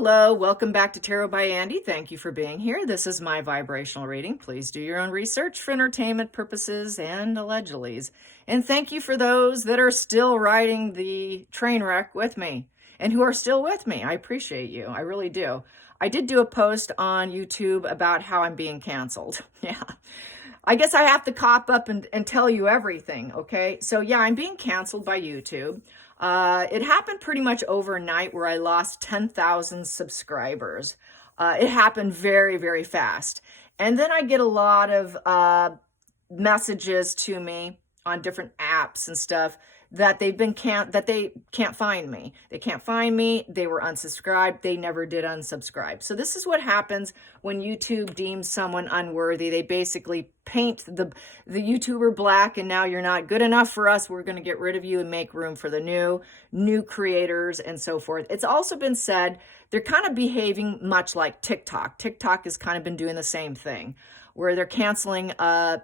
Hello, welcome back to Tarot by Andy. Thank you for being here. This is my vibrational reading. Please do your own research for entertainment purposes and allegedlys. And thank you for those that are still riding the train wreck with me and who are still with me. I appreciate you. I really do. I did do a post on YouTube about how I'm being canceled. Yeah. I guess I have to cop up and tell you everything, okay? So yeah, I'm being canceled by YouTube. It happened pretty much overnight where I lost 10,000 subscribers. It happened very, very fast. And then I get a lot of messages to me on different apps and stuff that they can't find me. They can't find me. They were unsubscribed. They never did unsubscribe. So this is what happens when YouTube deems someone unworthy. They basically paint the YouTuber black, and now you're not good enough for us. We're going to get rid of you and make room for the new creators and so forth. It's also been said they're kind of behaving much like TikTok. TikTok has kind of been doing the same thing, where they're canceling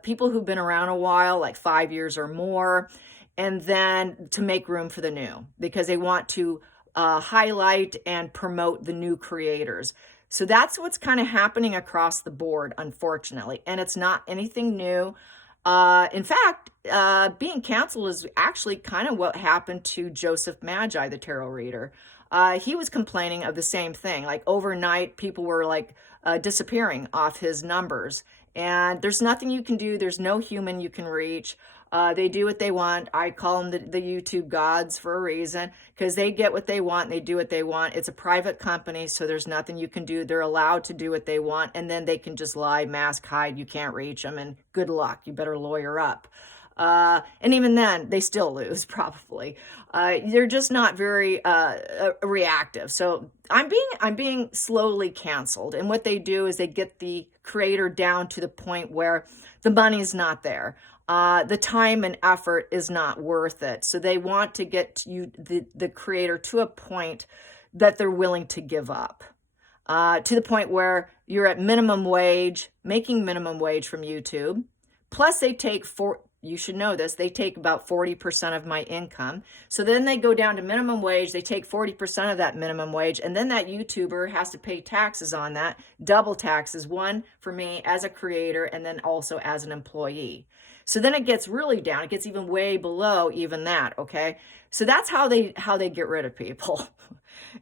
people who've been around a while, like 5 years or more, and then to make room for the new, because they want to highlight and promote the new creators. So that's what's kind of happening across the board, unfortunately, and it's not anything new. In fact, being canceled is actually kind of what happened to Joseph Magi, the tarot reader. He was complaining of the same thing. Like overnight, people were like disappearing off his numbers, and there's nothing you can do. There's no human you can reach. They do what they want. I call them the YouTube gods for a reason, because they get what they want and they do what they want. It's a private company, so there's nothing you can do. They're allowed to do what they want, and then they can just lie, mask, hide. You can't reach them, and good luck. You better lawyer up. And even then, they still lose, probably. They're just not very reactive. So I'm being slowly canceled. And what they do is they get the creator down to the point where the money's not there. The time and effort is not worth it. So they want to get you, the creator, to a point that they're willing to give up. To the point where you're at minimum wage, making minimum wage from YouTube. Plus they take you should know this, they take about 40% of my income. So then they go down to minimum wage, they take 40% of that minimum wage, and then that YouTuber has to pay taxes on that, double taxes, one for me as a creator and then also as an employee. So then it gets really down, it gets even way below even that, okay? So that's how they get rid of people.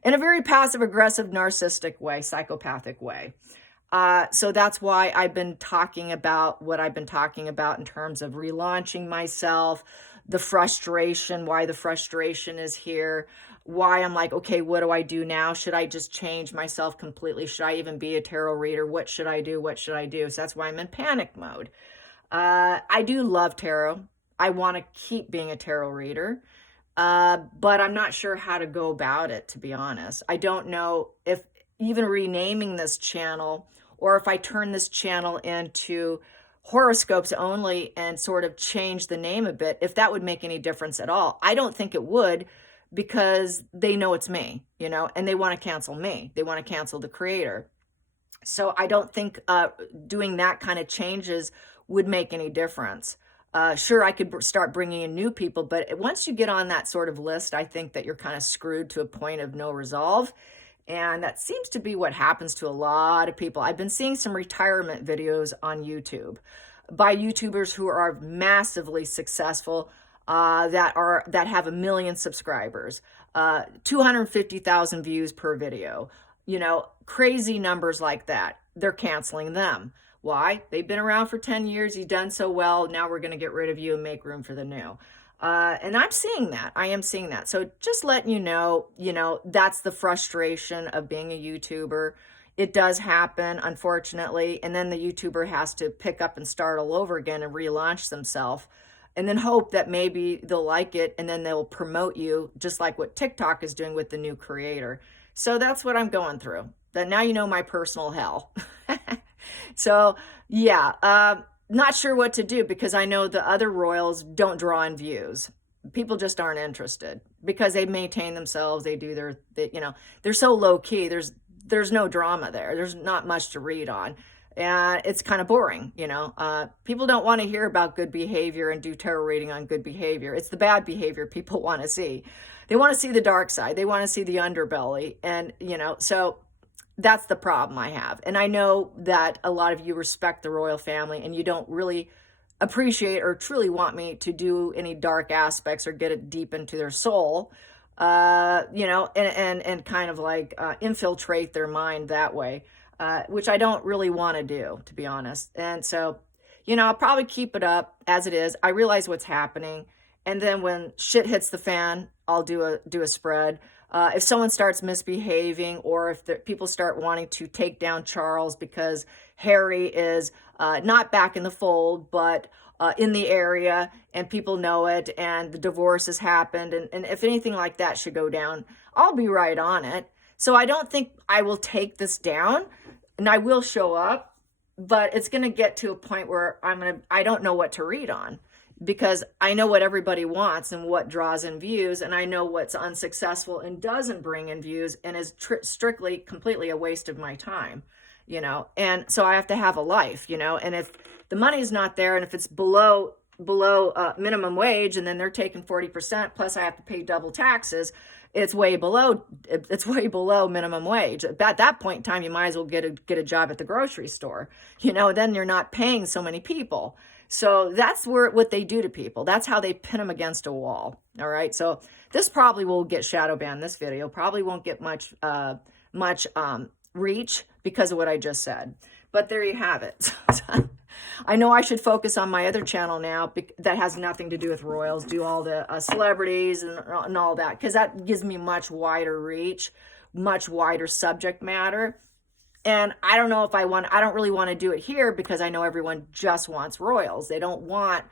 In a very passive-aggressive, narcissistic way, psychopathic way. So that's why I've been talking about what I've been talking about in terms of relaunching myself, the frustration, why the frustration is here, why I'm like, okay, what do I do now? Should I just change myself completely? Should I even be a tarot reader? What should I do? What should I do? So that's why I'm in panic mode. I do love tarot. I want to keep being a tarot reader, but I'm not sure how to go about it, to be honest. I don't know if even renaming this channel, or if I turn this channel into horoscopes only and sort of change the name a bit, if that would make any difference at all. I don't think it would, because they know it's me, you know, and they want to cancel me. They want to cancel the creator. So I don't think doing that kind of changes would make any difference. Sure, I could start bringing in new people, but once you get on that sort of list, I think that you're kind of screwed to a point of no resolve. And that seems to be what happens to a lot of people. I've been seeing some retirement videos on YouTube by YouTubers who are massively successful, that have 1 million subscribers, 250,000 views per video, you know, crazy numbers like that. They're canceling them. Why? They've been around for 10 years. You've done so well. Now we're going to get rid of you and make room for the new. And I'm seeing that. I am seeing that. So just letting you know, that's the frustration of being a YouTuber. It does happen, unfortunately. And then the YouTuber has to pick up and start all over again and relaunch themselves, and then hope that maybe they'll like it, and then they'll promote you, just like what TikTok is doing with the new creator. So that's what I'm going through. That now you know my personal hell. So yeah, not sure what to do, because I know the other royals don't draw in views. People just aren't interested because they maintain themselves. They do they're so low key. There's no drama there. There's not much to read on. And it's kind of boring, People don't want to hear about good behavior and do tarot reading on good behavior. It's the bad behavior people want to see. they want to see the dark side. They want to see the underbelly. And, you know, so that's the problem I have. And I know that a lot of you respect the royal family and you don't really appreciate or truly want me to do any dark aspects or get it deep into their soul, you know, and kind of like infiltrate their mind that way, which I don't really want to do, to be honest. And so, you know, I'll probably keep it up as it is. I realize what's happening. And then when shit hits the fan, I'll do a spread. If someone starts misbehaving, or if people start wanting to take down Charles because Harry is not back in the fold, but in the area, and people know it, and the divorce has happened, and if anything like that should go down, I'll be right on it. So I don't think I will take this down, and I will show up, but it's going to get to a point where I don't know what to read on, because I know what everybody wants and what draws in views, and I know what's unsuccessful and doesn't bring in views and is strictly, completely a waste of my time, you know. And so I have to have a life, you know. And if the money's not there, and if it's below minimum wage, and then they're taking 40%, plus I have to pay double taxes, it's way below minimum wage. At that point in time, you might as well get a job at the grocery store, you know. Then you're not paying so many people. So that's what they do to people. That's how they pin them against a wall. All right. So this probably will get shadow banned. This video probably won't get much reach because of what I just said. But there you have it. I know I should focus on my other channel now that has nothing to do with royals. Do all the celebrities and all that, because that gives me much wider reach, much wider subject matter. And I don't know if I don't really want to do it here, because I know everyone just wants royals. They don't want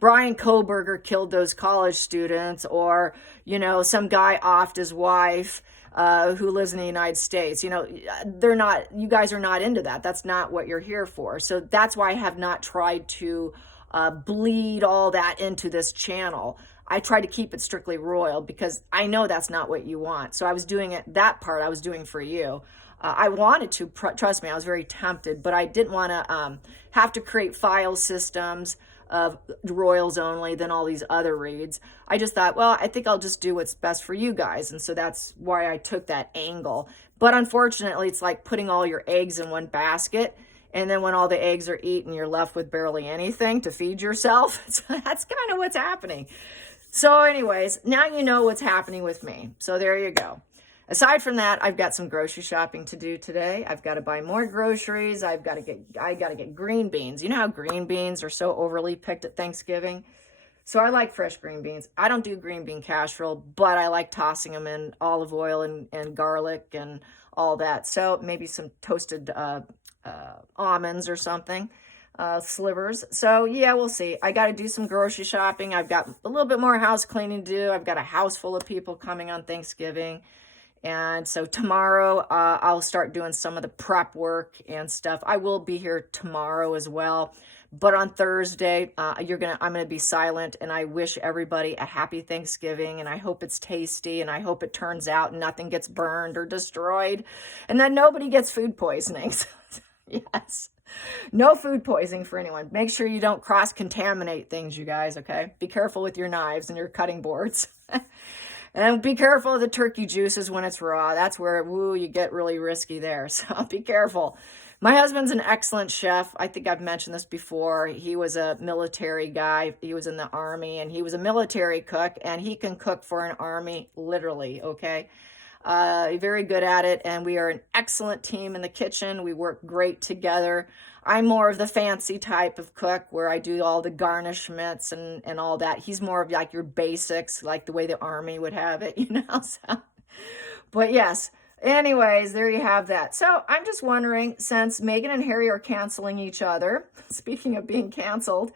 Brian Koberger killed those college students, or, you know, some guy offed his wife who lives in the United States. You know, you guys are not into that. That's not what you're here for. So that's why I have not tried to bleed all that into this channel. I try to keep it strictly royal, because I know that's not what you want. So I was doing that part I was doing for you. I wanted to, trust me, I was very tempted, but I didn't want to have to create file systems of royals only, then all these other reads. I just thought, well, I think I'll just do what's best for you guys. And so that's why I took that angle. But unfortunately, it's like putting all your eggs in one basket. And then when all the eggs are eaten, you're left with barely anything to feed yourself. So that's kind of what's happening. So anyways, now you know what's happening with me. So there you go. Aside from that, I've got some grocery shopping to do today. I've got to buy more groceries. I got to get green beans. You know how green beans are so overly picked at Thanksgiving? So I like fresh green beans. I don't do green bean casserole, but I like tossing them in olive oil and garlic and all that. So maybe some toasted almonds or something, slivers. So yeah, we'll see. I got to do some grocery shopping. I've got a little bit more house cleaning to do. I've got a house full of people coming on Thanksgiving. And so tomorrow, I'll start doing some of the prep work and stuff. I will be here tomorrow as well. But on Thursday, I'm gonna be silent, and I wish everybody a happy Thanksgiving, and I hope it's tasty, and I hope it turns out nothing gets burned or destroyed, and that nobody gets food poisoning. Yes, no food poisoning for anyone. Make sure you don't cross-contaminate things, you guys, okay? Be careful with your knives and your cutting boards. And be careful of the turkey juices when it's raw. That's where, you get really risky there. So be careful. My husband's an excellent chef. I think I've mentioned this before. He was a military guy. He was in the Army, and he was a military cook, and he can cook for an Army, literally, okay? Very good at it, and we are an excellent team in the kitchen. We work great together. I'm more of the fancy type of cook, where I do all the garnishments and all that. He's more of like your basics, like the way the Army would have it, you know? So, but yes, anyways, there you have that. So I'm just wondering, since Meghan and Harry are canceling each other, speaking of being canceled,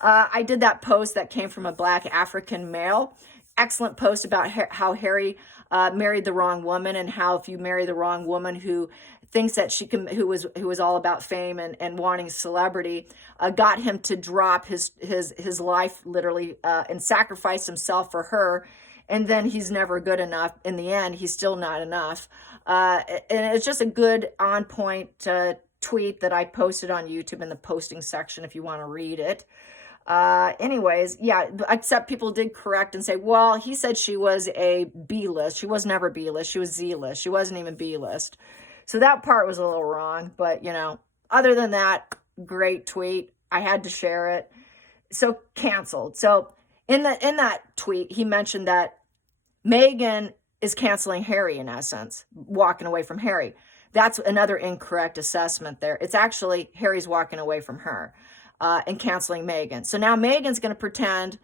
I did that post that came from a Black African male. Excellent post about how Harry married the wrong woman, and how if you marry the wrong woman who thinks that she can, who was all about fame and wanting celebrity, got him to drop his life literally and sacrifice himself for her, and then he's never good enough. In the end, he's still not enough. And it's just a good on point tweet that I posted on YouTube in the posting section if you want to read it. Anyways, yeah, except people did correct and say, well, he said she was a B list. She was never B list. She was Z list. She wasn't even B list. So that part was a little wrong. But, other than that, great tweet. I had to share it. So canceled. So in that tweet, he mentioned that Meghan is canceling Harry, in essence, walking away from Harry. That's another incorrect assessment there. It's actually Harry's walking away from her and canceling Meghan. So now Meghan's going to pretend,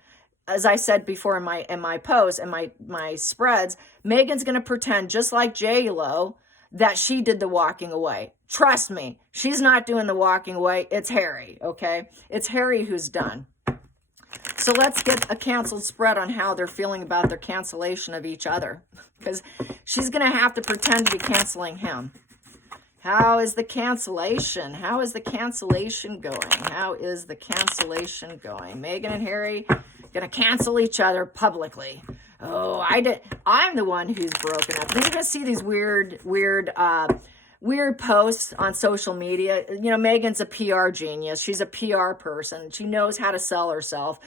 as I said before in my post and my spreads, Meghan's going to pretend, just like J-Lo, that she did the walking away. Trust me, she's not doing the walking away. It's Harry, okay? It's Harry who's done. So let's get a canceled spread on how they're feeling about their cancellation of each other, because she's going to have to pretend to be canceling him. How is the cancellation? How is the cancellation going? How is the cancellation going? Meghan and Harry going to cancel each other publicly. Oh, I'm the one who's broken up. You're going to see these weird posts on social media. Meghan's a PR genius. She's a PR person. She knows how to sell herself.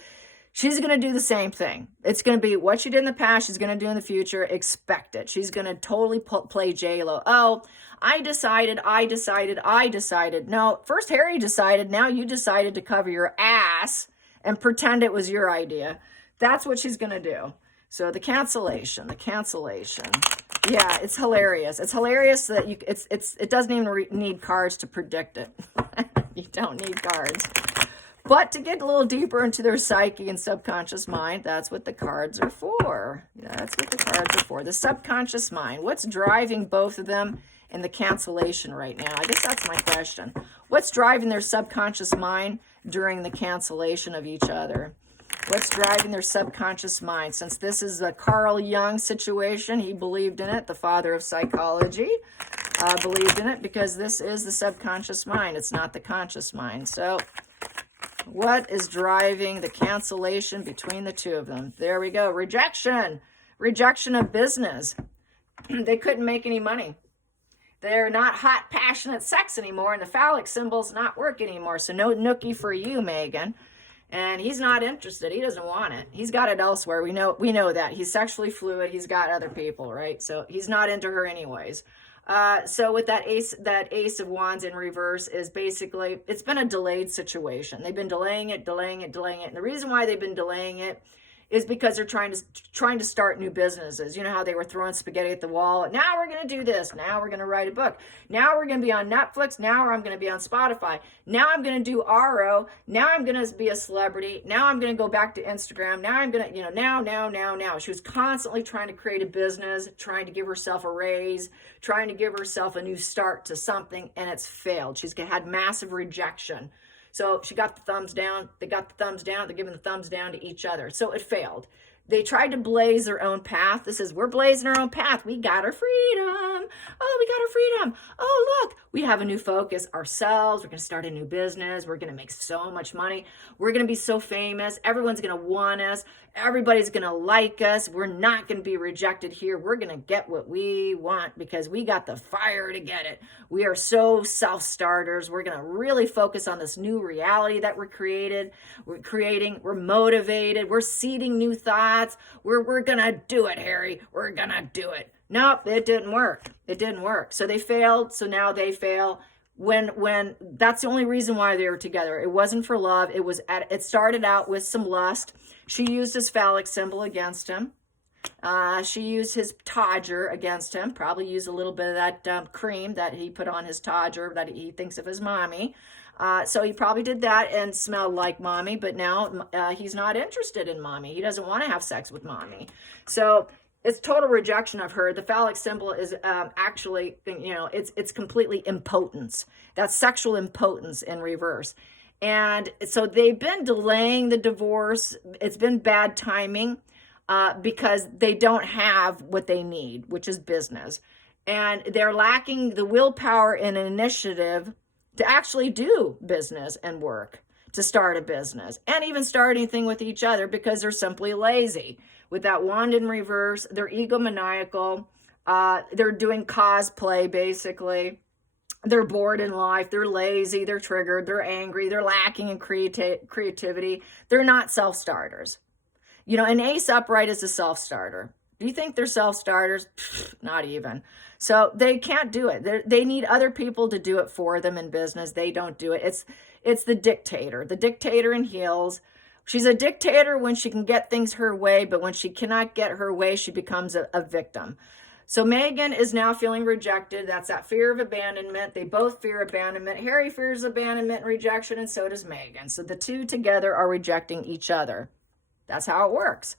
She's going to do the same thing. It's going to be what she did in the past. She's going to do in the future. Expect it. She's going to totally play J-Lo. Oh, I decided. No, first Harry decided. Now you decided to cover your ass and pretend it was your idea. That's what she's going to do. So the cancellation. Yeah, it's hilarious. It's hilarious that it doesn't even need cards to predict it. You don't need cards. But to get a little deeper into their psyche and subconscious mind, that's what the cards are for. That's what the cards are for. The subconscious mind. What's driving both of them in the cancellation right now? I guess that's my question. What's driving their subconscious mind during the cancellation of each other? What's driving their subconscious mind? Since this is a Carl Jung situation, he believed in it. The father of psychology believed in it, because this is the subconscious mind. It's not the conscious mind. So what is driving the cancellation between the two of them? There we go. Rejection of business. They couldn't make any money. They're not hot, passionate sex anymore, and the phallic symbols not work anymore. So no nookie for you, Meghan. And he's not interested. He doesn't want it. He's got it elsewhere. We know that. He's sexually fluid. He's got other people, right? So he's not into her anyways. So with that ace of wands in reverse is basically, it's been a delayed situation. They've been delaying it. And the reason why they've been delaying it is because they're trying to start new businesses. You know how they were throwing spaghetti at the wall. Now we're going to do this. Now we're going to write a book. Now we're going to be on Netflix. Now I'm going to be on Spotify. Now I'm going to do RO. Now I'm going to be a celebrity. Now I'm going to go back to Instagram. Now I'm going to, now. She was constantly trying to create a business, trying to give herself a raise, trying to give herself a new start to something, and it's failed. She's had massive rejection. So she got the thumbs down. They got the thumbs down. They're giving the thumbs down to each other. So it failed. They tried to blaze their own path. This is, we're blazing our own path. We got our freedom. Oh, we got our freedom. Oh, look, we have a new focus ourselves. We're going to start a new business. We're going to make so much money. We're going to be so famous. Everyone's going to want us. Everybody's going to like us. We're not going to be rejected here. We're going to get what we want because we got the fire to get it. We are so self-starters. We're going to really focus on this new reality that we're creating. We're motivated. We're seeding new thoughts. We're going to do it, Harry. We're going to do it. Nope, it didn't work. It didn't work. So they failed. So now they fail. When that's the only reason why they were together. It wasn't for love. It started out with some lust. She used his phallic symbol against him. She used his todger against him. Probably used a little bit of that cream that he put on his todger that he thinks of his mommy. So he probably did that and smelled like mommy, but now he's not interested in mommy. He doesn't want to have sex with mommy. So it's total rejection of her. The phallic symbol is actually, it's completely impotence. That's sexual impotence in reverse. And so they've been delaying the divorce. It's been bad timing because they don't have what they need, which is business. And they're lacking the willpower and initiative to actually do business and work, to start a business, and even start anything with each other because they're simply lazy. With that wand in reverse, they're egomaniacal. They're doing cosplay, basically. They're bored in life. They're lazy. They're triggered. They're angry. They're lacking in creativity. They're not self-starters. You know, an ace upright is a self-starter. Do you think they're self-starters? Not even. So they can't do it. They need other people to do it for them in business. They don't do it. It's the dictator in heels. She's a dictator when she can get things her way, but when she cannot get her way, she becomes a victim. So Megan is now feeling rejected. That's that fear of abandonment. They both fear abandonment. Harry fears abandonment and rejection, and so does Megan. So the two together are rejecting each other. That's how it works.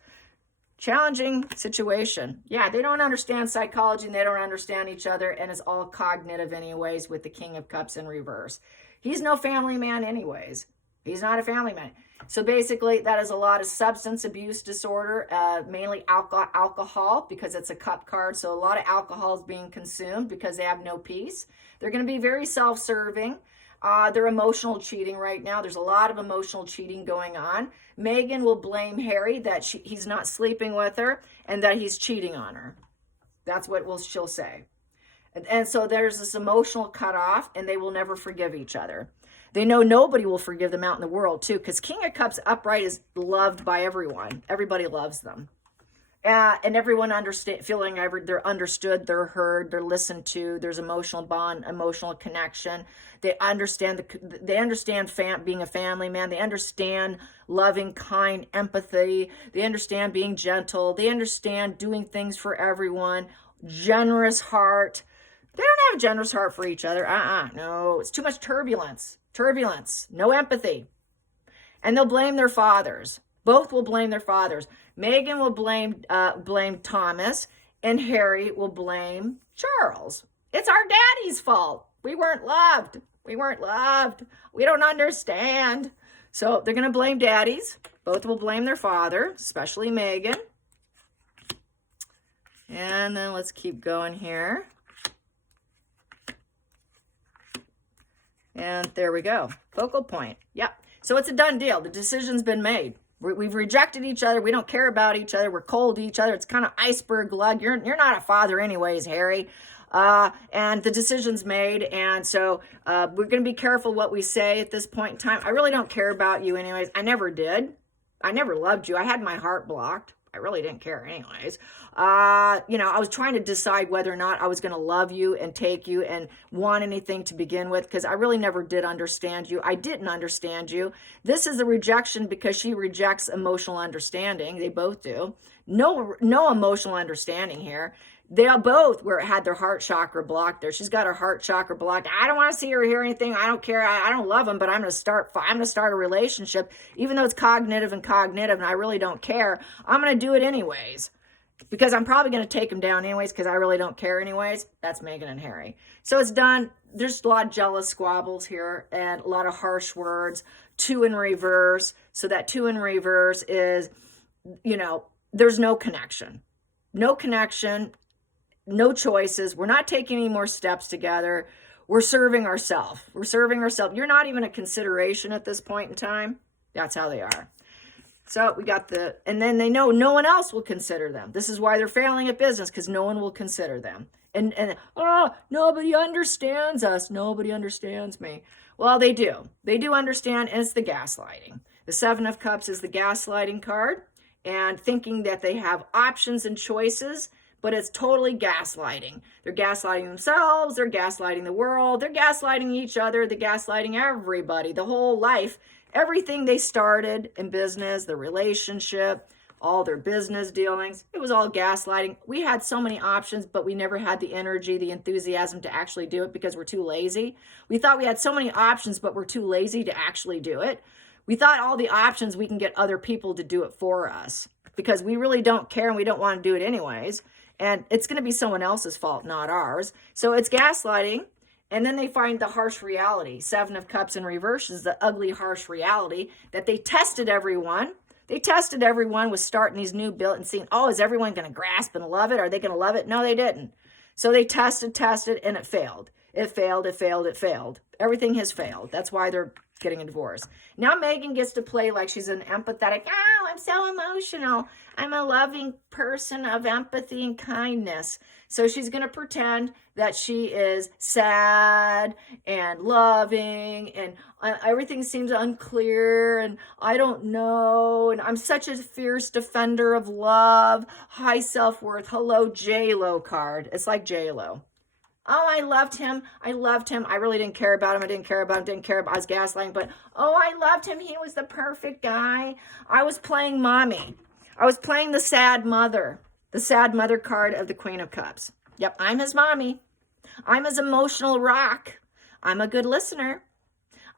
Challenging situation. Yeah, they don't understand psychology and they don't understand each other, and it's all cognitive anyways with the King of Cups in reverse. He's no family man anyways. He's not a family man. So basically, that is a lot of substance abuse disorder, mainly alcohol, because it's a cup card. So a lot of alcohol is being consumed because they have no peace. They're going to be very self-serving. They're emotional cheating right now. There's a lot of emotional cheating going on. Megan will blame Harry that he's not sleeping with her and that he's cheating on her. That's what she'll say. And so there's this emotional cutoff, and they will never forgive each other. They know nobody will forgive them out in the world, too, because King of Cups upright is loved by everyone. Everybody loves them. And everyone feeling they're understood, they're heard, they're listened to. There's emotional bond, emotional connection. They understand being a family man. They understand loving, kind, empathy. They understand being gentle. They understand doing things for everyone. Generous heart. They don't have a generous heart for each other. No, it's too much turbulence. No empathy. And they'll blame their fathers. Both will blame their fathers. Megan will blame Thomas, and Harry will blame Charles. It's our daddy's fault. We weren't loved. We don't understand. So they're going to blame daddies. Both will blame their father, especially Megan. And then let's keep going here. And there we go. Focal point. Yep. So it's a done deal. The decision's been made. We've rejected each other. We don't care about each other. We're cold to each other. It's kind of iceberg lug. You're not a father anyways, Harry. And the decision's made. And so we're going to be careful what we say at this point in time. I really don't care about you anyways. I never did. I never loved you. I had my heart blocked. I really didn't care anyways. I was trying to decide whether or not I was going to love you and take you and want anything to begin with, because I really never did understand you. I didn't understand you. This is a rejection because she rejects emotional understanding. They both do. No emotional understanding here. They all both had their heart chakra blocked there. She's got her heart chakra blocked. I don't want to see her hear anything. I don't care. I don't love him, but I'm going to start a relationship, even though it's cognitive, and I really don't care. I'm going to do it anyways, because I'm probably going to take him down anyways, because I really don't care anyways. That's Megan and Harry. So it's done. There's a lot of jealous squabbles here and a lot of harsh words. 2 in reverse. So that 2 in reverse is, there's no connection. No choices. We're not taking any more steps together. We're serving ourselves. You're not even a consideration at this point in time. That's how they are. So we got and then they know no one else will consider them. This is why they're failing at business, because no one will consider them. And nobody understands us. Nobody understands me. Well, they do. They do understand, and it's the gaslighting. The 7 of Cups is the gaslighting card, and thinking that they have options and choices, but it's totally gaslighting. They're gaslighting themselves. They're gaslighting the world. They're gaslighting each other. They're gaslighting everybody, the whole life. Everything they started in business, the relationship, all their business dealings, it was all gaslighting. We had so many options, but we never had the energy, the enthusiasm to actually do it because we're too lazy. We thought we had so many options, but we're too lazy to actually do it. We thought all the options, we can get other people to do it for us, because we really don't care and we don't want to do it anyways. And it's going to be someone else's fault, not ours. So it's gaslighting. And then they find the harsh reality. 7 of Cups in reverse is the ugly, harsh reality that they tested everyone. They tested everyone with starting these new built and seeing, is everyone going to grasp and love it? Are they going to love it? No, they didn't. So they tested, and it failed. It failed. Everything has failed. That's why they're getting a divorce. Now Megan gets to play like she's an empathetic, oh, I'm so emotional. I'm a loving person of empathy and kindness. So she's going to pretend that she is sad and loving and everything seems unclear and I don't know. And I'm such a fierce defender of love, high self-worth. Hello, J-Lo card. It's like J-Lo. Oh, I loved him. I loved him. I really didn't care about him. I didn't care about him. Didn't care about. I was gaslighting, but oh, I loved him. He was the perfect guy. I was playing mommy. I was playing the sad mother card of the Queen of Cups. Yep, I'm his mommy. I'm his emotional rock. I'm a good listener.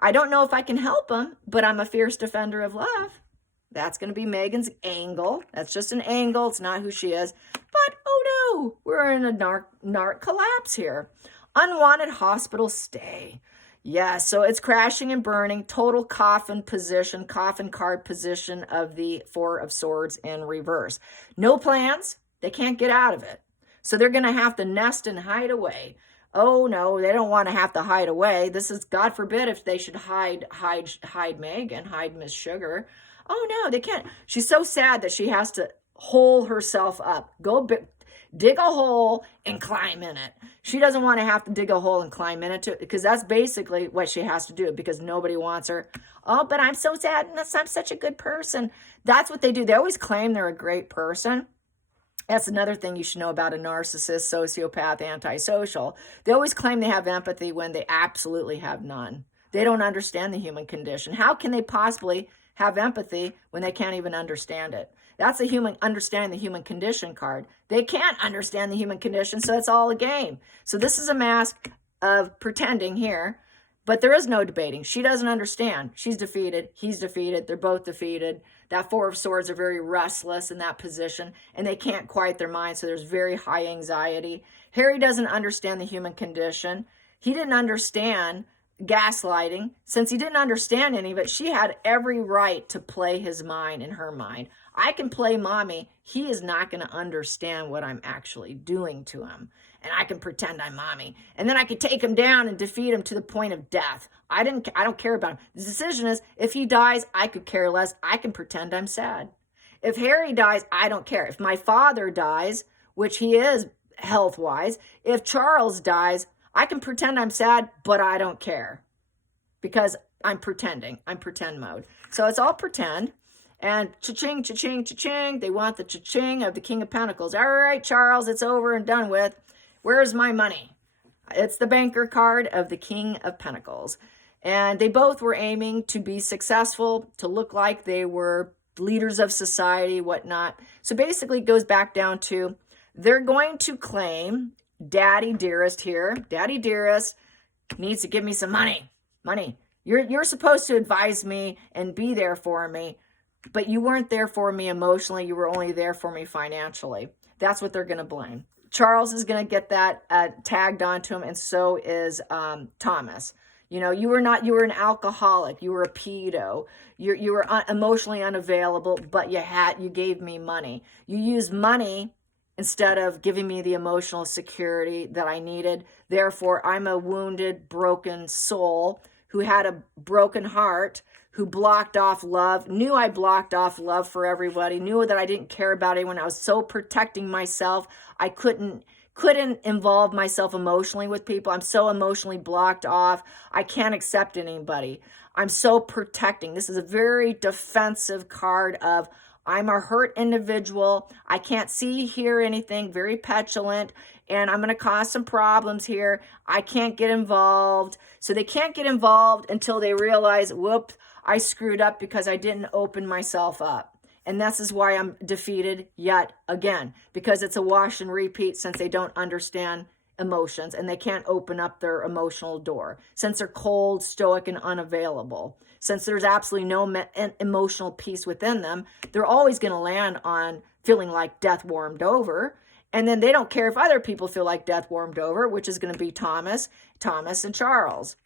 I don't know if I can help him, but I'm a fierce defender of love. That's going to be Megan's angle. That's just an angle. It's not who she is. But, oh no, we're in a narc collapse here. Unwanted hospital stay. Yeah, so it's crashing and burning. Total coffin card position of the Four of Swords in reverse. No plans. They can't get out of it. So they're going to have to nest and hide away. Oh no, they don't want to have to hide away. This is, God forbid, if they should hide Megan, hide Miss Sugar. Oh no, they can't. She's so sad that she has to hole herself up. Dig a hole and climb in it. She doesn't want to have to dig a hole and climb in it because that's basically what she has to do because nobody wants her. Oh, but I'm so sad and I'm such a good person. That's what they do. They always claim they're a great person. That's another thing you should know about a narcissist, sociopath, antisocial. They always claim they have empathy when they absolutely have none. They don't understand the human condition. How can they possibly have empathy when they can't even understand it? That's a human understanding the human condition card. They can't understand the human condition, so it's all a game. So this is a mask of pretending here, but there is no debating. She doesn't understand. She's defeated. He's defeated. They're both defeated. That Four of Swords are very restless in that position, and they can't quiet their mind, so there's very high anxiety. Harry doesn't understand the human condition. He didn't understand gaslighting. Since he didn't understand any of it, she had every right to play his mind in her mind. I can play mommy. He is not going to understand what I'm actually doing to him. And I can pretend I'm mommy. And then I could take him down and defeat him to the point of death. I don't care about him. The decision is, if he dies, I could care less. I can pretend I'm sad. If Harry dies, I don't care. If my father dies, which he is health-wise, if Charles dies, I can pretend I'm sad, but I don't care because I'm pretending. I'm pretend mode. So it's all pretend. And cha-ching, cha-ching, cha-ching. They want the cha-ching of the King of Pentacles. All right, Charles, it's over and done with. Where's my money? It's the banker card of the King of Pentacles. And they both were aiming to be successful, to look like they were leaders of society, whatnot. So basically it goes back down to they're going to claim Daddy Dearest here. Daddy Dearest needs to give me some money. Money. You're supposed to advise me and be there for me, but you weren't there for me emotionally. You were only there for me financially. That's what they're going to blame. Charles is going to get that tagged onto him, and so is Thomas. You know, you were an alcoholic. You were a pedo. You were emotionally unavailable, but you gave me money. You used money instead of giving me the emotional security that I needed. Therefore, I'm a wounded, broken soul who had a broken heart, who blocked off love, knew I blocked off love for everybody, knew that I didn't care about anyone. I was so protecting myself. I couldn't involve myself emotionally with people. I'm so emotionally blocked off. I can't accept anybody. I'm so protecting. This is a very defensive card of I'm a hurt individual. I can't see, hear anything, very petulant, and I'm going to cause some problems here. I can't get involved. So they can't get involved until they realize, whoops, I screwed up because I didn't open myself up. And this is why I'm defeated yet again, because it's a wash and repeat since they don't understand emotions and they can't open up their emotional door. Since they're cold, stoic, and unavailable. Since there's absolutely no emotional peace within them, they're always going to land on feeling like death warmed over. And then they don't care if other people feel like death warmed over, which is going to be Thomas, and Charles.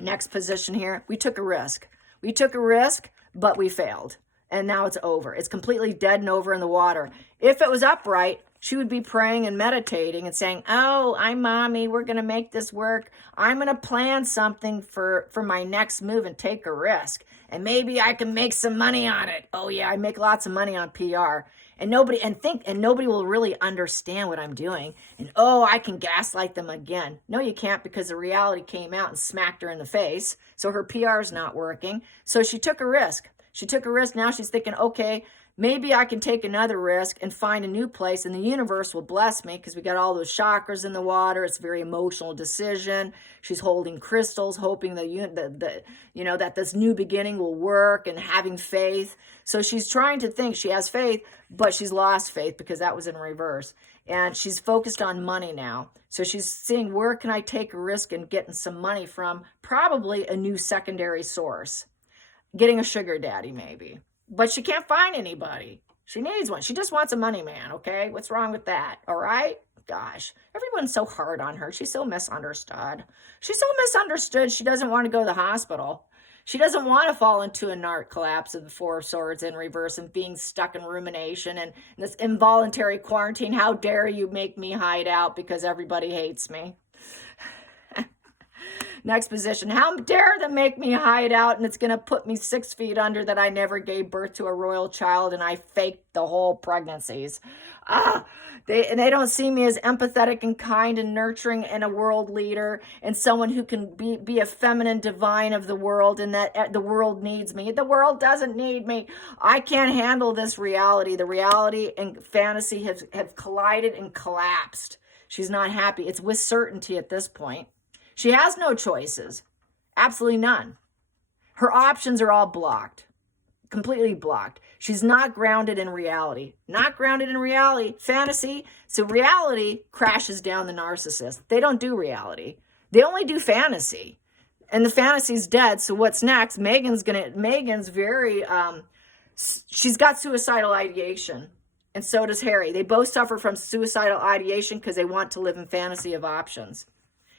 Next position here, we took a risk. We took a risk, but we failed. And now it's over. It's completely dead and over in the water. If it was upright, She would be praying and meditating and saying, oh, I'm mommy, we're going to make this work. I'm going to plan something for my next move and take a risk. And maybe I can make some money on it. Oh yeah, I make lots of money on PR. And nobody will really understand what I'm doing. And oh, I can gaslight them again. No, you can't, because the reality came out and smacked her in the face. So her PR is not working. So she took a risk. She took a risk. Now she's thinking, okay, maybe I can take another risk and find a new place, and the universe will bless me, because we got all those chakras in the water. It's a very emotional decision. She's holding crystals, hoping that this new beginning will work, and having faith. So she's trying to think she has faith, but she's lost faith because that was in reverse. And she's focused on money now. So she's seeing, where can I take a risk and getting some money from? Probably a new secondary source. Getting a sugar daddy, maybe. But she can't find anybody. She needs one. She just wants a money man, okay? What's wrong with that, all right? Gosh, everyone's so hard on her. She's so misunderstood. She's so misunderstood, she doesn't want to go to the hospital. She doesn't want to fall into a narc collapse of the Four of Swords in reverse and being stuck in rumination and this involuntary quarantine. How dare you make me hide out because everybody hates me? Next position. How dare them make me hide out, and it's going to put me 6 feet under that I never gave birth to a royal child and I faked the whole pregnancies. They don't see me as empathetic and kind and nurturing and a world leader and someone who can be a feminine divine of the world, and that the world needs me. The world doesn't need me. I can't handle this reality. The reality and fantasy have collided and collapsed. She's not happy. It's with certainty at this point. She has no choices. Absolutely none. Her options are all blocked. Completely blocked. She's not grounded in reality. Not grounded in reality. Fantasy. So reality crashes down the narcissist. They don't do reality. They only do fantasy. And the fantasy's dead. So what's next? Megan's very, she's got suicidal ideation. And so does Harry. They both suffer from suicidal ideation because they want to live in fantasy of options.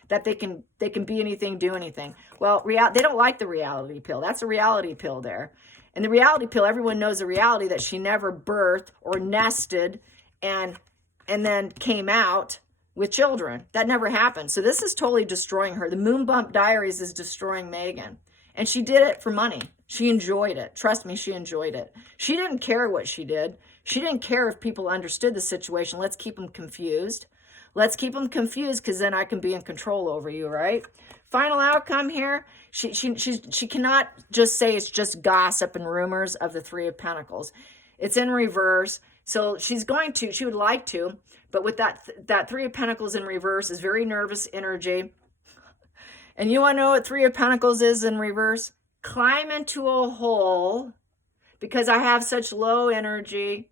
That they can be anything, do anything. Well, they don't like the reality pill. That's a reality pill there. And the reality pill, everyone knows the reality that she never birthed or nested and then came out with children. That never happened. So this is totally destroying her. The Moon Bump Diaries is destroying Megan. And she did it for money. She enjoyed it. Trust me, she enjoyed it. She didn't care what she did. She didn't care if people understood the situation. Let's keep them confused. Let's keep them confused, because then I can be in control over you, right? Final outcome here. She cannot just say it's just gossip and rumors of the Three of Pentacles. It's in reverse. So she would like to, but with that Three of Pentacles in reverse is very nervous energy. And you want to know what Three of Pentacles is in reverse? Climb into a hole because I have such low energy.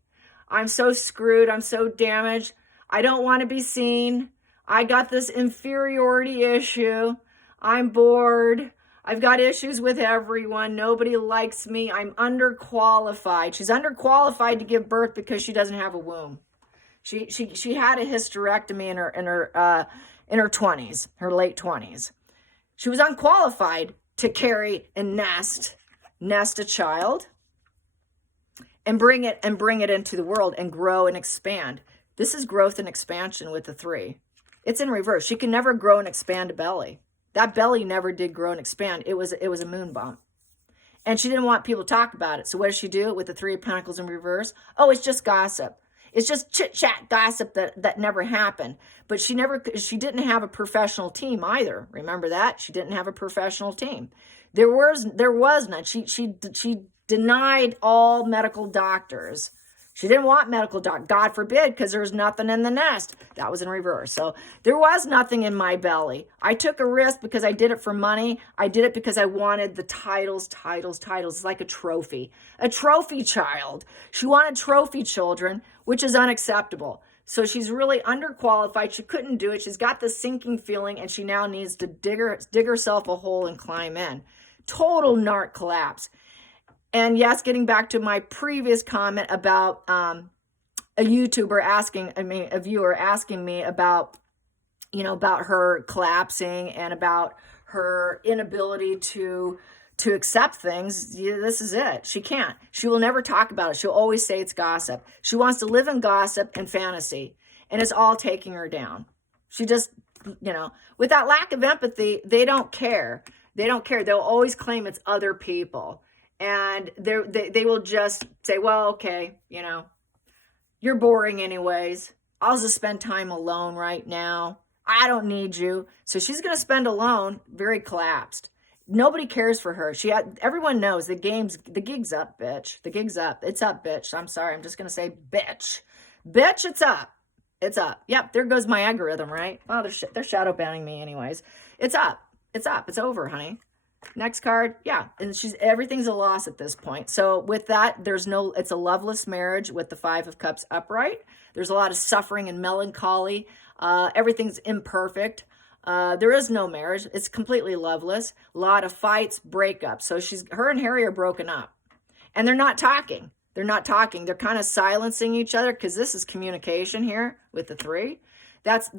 I'm so screwed. I'm so damaged. I don't want to be seen. I got this inferiority issue. I'm bored. I've got issues with everyone. Nobody likes me. I'm underqualified. She's underqualified to give birth because she doesn't have a womb. She had a hysterectomy in her 20s, her late 20s. She was unqualified to carry and nest a child and bring it into the world and grow and expand. This is growth and expansion with the 3. It's in reverse. She can never grow and expand a belly. That belly never did grow and expand. It was a moon bump. And she didn't want people to talk about it. So what does she do with the 3 of Pentacles in reverse? Oh, it's just gossip. It's just chit-chat gossip that never happened. But she didn't have a professional team either. Remember that? She didn't have a professional team. There was none. She denied all medical doctors. She didn't want medical doctor, God forbid, because there was nothing in the nest. That was in reverse. So there was nothing in my belly. I took a risk because I did it for money. I did it because I wanted the titles. It's like a trophy child. She wanted trophy children, which is unacceptable. So she's really underqualified. She couldn't do it. She's got the sinking feeling, and she now needs to dig herself a hole and climb in. Total narc collapse. And yes, getting back to my previous comment about a viewer asking me about, about her collapsing and about her inability to accept things. This is it. She can't. She will never talk about it. She'll always say it's gossip. She wants to live in gossip and fantasy. and it's all taking her down. She just, with that lack of empathy, they don't care. They don't care. They'll always claim it's other people. And they will just say, well, okay, you're boring anyways. I'll just spend time alone right now. I don't need you. So she's going to spend alone, very collapsed. Nobody cares for her. Everyone knows the gig's up, bitch. The gig's up. It's up, bitch. I'm sorry. I'm just going to say bitch. Bitch, it's up. It's up. Yep, there goes my algorithm, right? Oh, they're shadow banning me anyways. It's up. It's up. It's over, honey. Next card. Yeah. And everything's a loss at this point. So with that, it's a loveless marriage with the Five of Cups upright. There's a lot of suffering and melancholy. Everything's imperfect. There is no marriage. It's completely loveless. A lot of fights, breakups. So her and Harry are broken up, and they're not talking. They're not talking. They're kind of silencing each other because this is communication here with the 3. That's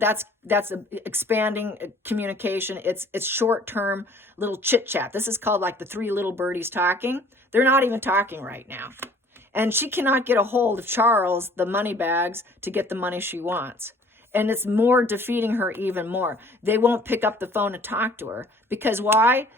expanding communication. It's short-term little chit-chat. This is called like the 3 little birdies talking. They're not even talking right now. And she cannot get a hold of Charles, the money bags, to get the money she wants. And it's more defeating her even more. They won't pick up the phone and talk to her. Because why?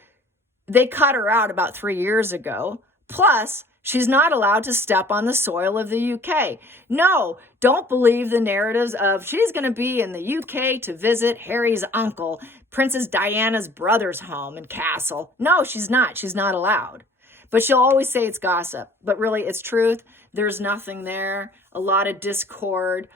They cut her out about 3 years ago. Plus, she's not allowed to step on the soil of the UK. No, don't believe the narratives of she's going to be in the UK to visit Harry's uncle, Princess Diana's brother's home and castle. No, she's not. She's not allowed. But she'll always say it's gossip. But really, it's truth. There's nothing there. A lot of discord.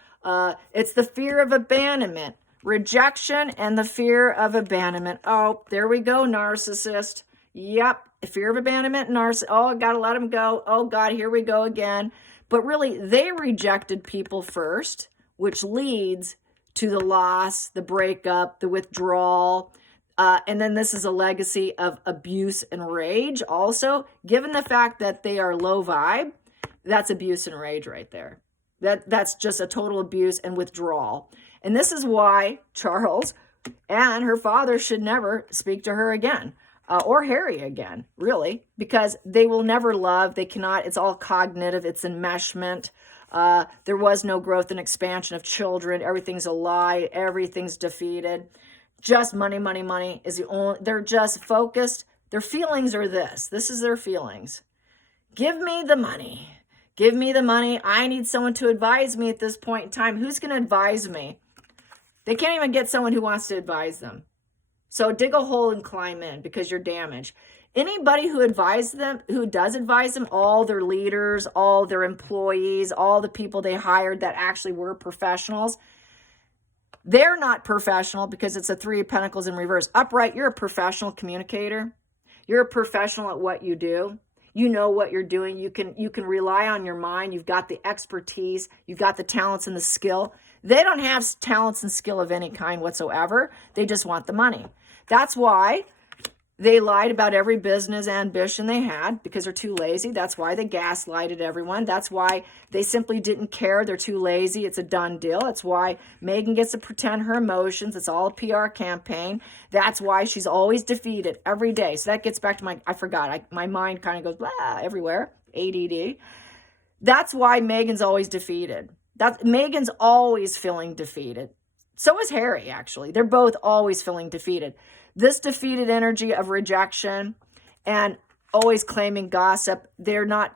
It's the fear of abandonment, rejection, and the fear of abandonment. Oh, there we go, narcissist. Yep, fear of abandonment, oh, gotta let them go. Oh, God, here we go again. But really, they rejected people first, which leads to the loss, the breakup, the withdrawal. And then this is a legacy of abuse and rage also. Given the fact that they are low vibe, that's abuse and rage right there. That's just a total abuse and withdrawal. And this is why Charles and her father should never speak to her again. Or Harry again, really, because they will never love. They cannot. It's all cognitive. It's enmeshment. There was no growth and expansion of children. Everything's a lie. Everything's defeated. Just money, money, money is the only. They're just focused. Their feelings are this. This is their feelings. Give me the money. Give me the money. I need someone to advise me at this point in time. Who's going to advise me? They can't even get someone who wants to advise them. So dig a hole and climb in because you're damaged. Anybody who does advise them, all their leaders, all their employees, all the people they hired that actually were professionals, they're not professional because it's a 3 of Pentacles in reverse. Upright, you're a professional communicator. You're a professional at what you do. You know what you're doing. You can rely on your mind. You've got the expertise. You've got the talents and the skill. They don't have talents and skill of any kind whatsoever. They just want the money. That's why they lied about every business ambition they had because they're too lazy. That's why they gaslighted everyone. That's why they simply didn't care. They're too lazy. It's a done deal. That's why Meghan gets to pretend her emotions. It's all a PR campaign. That's why she's always defeated every day. So that gets back to my mind kind of goes blah everywhere. ADD. That's why Meghan's always defeated. Meghan's always feeling defeated. So is Harry, actually. They're both always feeling defeated. This defeated energy of rejection and always claiming gossip. They're not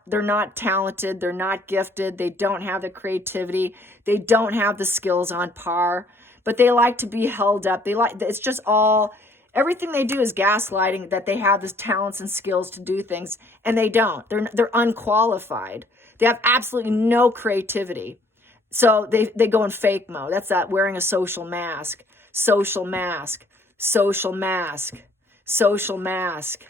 talented. They're not gifted. They don't have the creativity. They don't have the skills on par. But they like to be held up. It's just all, everything they do is gaslighting that they have the talents and skills to do things, and they don't. They're unqualified. They have absolutely no creativity. So they go in fake mode. That's that wearing a social mask, social mask, social mask, social mask.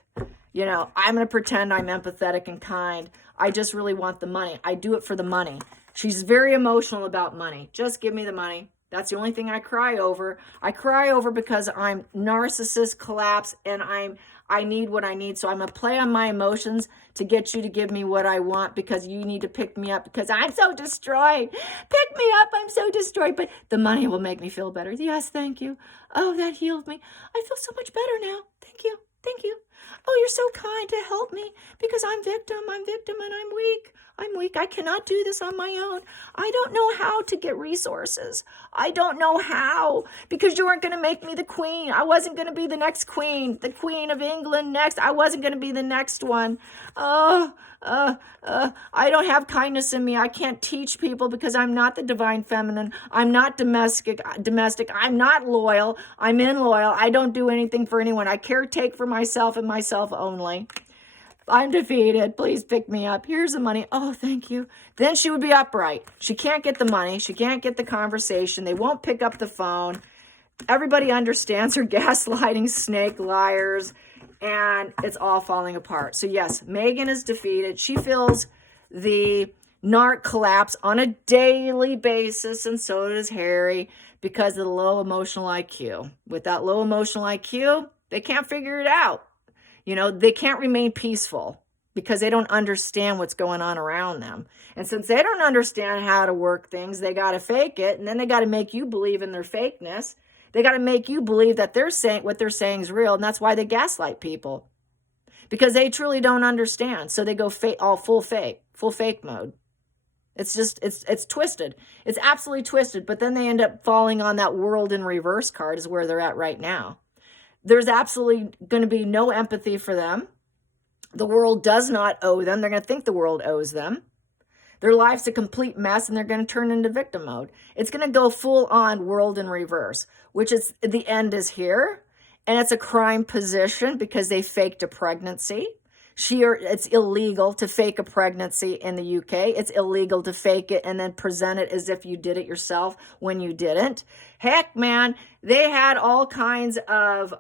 I'm going to pretend I'm empathetic and kind. I just really want the money. I do it for the money. She's very emotional about money. Just give me the money. That's the only thing I cry over. I cry over because I'm narcissist collapse and I need what I need. So I'm going to play on my emotions to get you to give me what I want because you need to pick me up because I'm so destroyed. Pick me up. I'm so destroyed. But the money will make me feel better. Yes, thank you. Oh, that healed me. I feel so much better now. Thank you. Thank you. Oh, you're so kind to help me because I'm victim and I'm weak. I'm weak. I cannot do this on my own. I don't know how to get resources. I don't know how because you weren't going to make me the queen. I wasn't going to be the next queen, the queen of England next. I wasn't going to be the next one. I don't have kindness in me. I can't teach people because I'm not the divine feminine. I'm not domestic. I'm not loyal. I'm inloyal. I don't do anything for anyone. I caretake for myself and myself only. I'm defeated. Please pick me up. Here's the money. Oh, thank you. Then she would be upright. She can't get the money. She can't get the conversation. They won't pick up the phone. Everybody understands her gaslighting, snake, liars, and it's all falling apart. So yes, Meghan is defeated. She feels the narc collapse on a daily basis, and so does Harry, because of the low emotional IQ. With that low emotional IQ, they can't figure it out. You know, they can't remain peaceful because they don't understand what's going on around them. And since they don't understand how to work things, they got to fake it, and then they got to make you believe in their fakeness. They got to make you believe that they're saying what they're saying is real, and that's why they gaslight people, because they truly don't understand. So they go all full fake mode. It's just, it's twisted. It's absolutely twisted. But then they end up falling on that world in reverse card is where they're at right now. There's absolutely going to be no empathy for them. The world does not owe them. They're going to think the world owes them. Their life's a complete mess, and they're going to turn into victim mode. It's going to go full on world in reverse, which is the end is here. And it's a crime position because they faked a pregnancy. It's illegal to fake a pregnancy in the UK. It's illegal to fake it and then present it as if you did it yourself when you didn't. Heck, man, they had all kinds of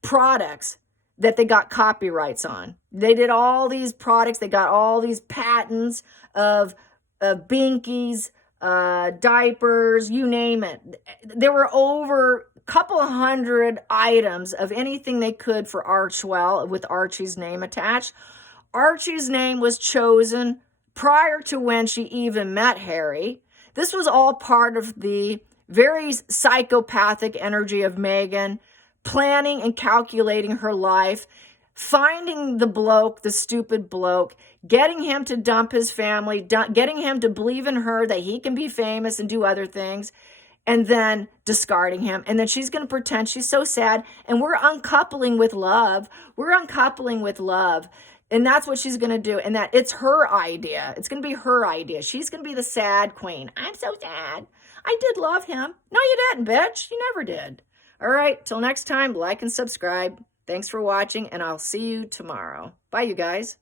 products that they got copyrights on. They did all these products. They got all these patents of binkies, diapers, you name it. There were over a couple of hundred items of anything they could for Archwell with Archie's name attached. Archie's name was chosen prior to when she even met Harry. This was all part of the very psychopathic energy of Meghan, planning and calculating her life, finding the bloke, the stupid bloke, getting him to dump his family, getting him to believe in her that he can be famous and do other things, and then discarding him. And then she's going to pretend she's so sad, and we're uncoupling with love. We're uncoupling with love. And that's what she's going to do. And that it's her idea. It's going to be her idea. She's going to be the sad queen. I'm so sad. I did love him. No, you didn't, bitch. You never did. All right. Till next time, like and subscribe. Thanks for watching, and I'll see you tomorrow. Bye, you guys.